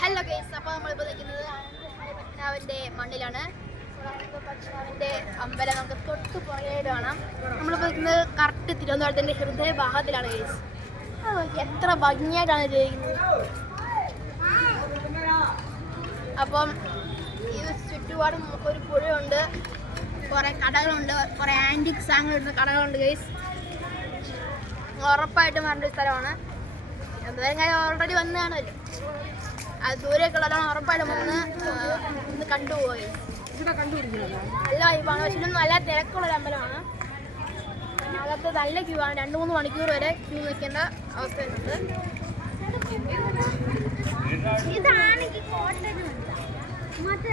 Hello guys അപ്പോൾ നമ്മളിപ്പോൾ നിൽക്കുന്നത് പത്മനാഭന്റെ മണ്ണിലാണ്. പത്മനാഭന്റെ അമ്പലം നമുക്ക് തൊട്ട് പുറകിലായിട്ട് കാണാം. നമ്മളിപ്പോൾ നിൽക്കുന്നത് കറക്റ്റ് തിരുവനന്തപുരത്തിന്റെ ഹൃദയഭാഗത്തിലാണ് ഗൈസ് എത്ര ഭംഗിയായിട്ടാണ് ഉപയോഗിക്കുന്നത് അപ്പം ഈ ചുറ്റുപാടും ഒരു പുഴയുണ്ട്. കുറേ കടകളുണ്ട് കുറേ ആന്റിക് ഇടുന്ന കടകളുണ്ട് ഗൈസ് ഉറപ്പായിട്ടും വരേണ്ട ഒരു സ്ഥലമാണ്. എന്തായാലും കാര്യം ഓൾറെഡി വന്നതാണല്ലോ അത് ദൂരെയൊക്കെയുള്ളവരാണ് ഉറപ്പായിട്ടും വന്ന് ഇന്ന് ഒന്ന് കണ്ടുപോയി. നല്ല വൈബാണ് പക്ഷെ ഇതൊന്നും നല്ല തിരക്കുള്ളൊരു അമ്പലമാണ്. അകത്ത് നല്ല ക്യൂ ആണ്. രണ്ട് മൂന്ന് മണിക്കൂർ വരെ ക്യൂ നിൽക്കേണ്ട അവസ്ഥ വരുന്നുണ്ട് ഇതാണെങ്കിൽ കോട്ടയം. മറ്റേ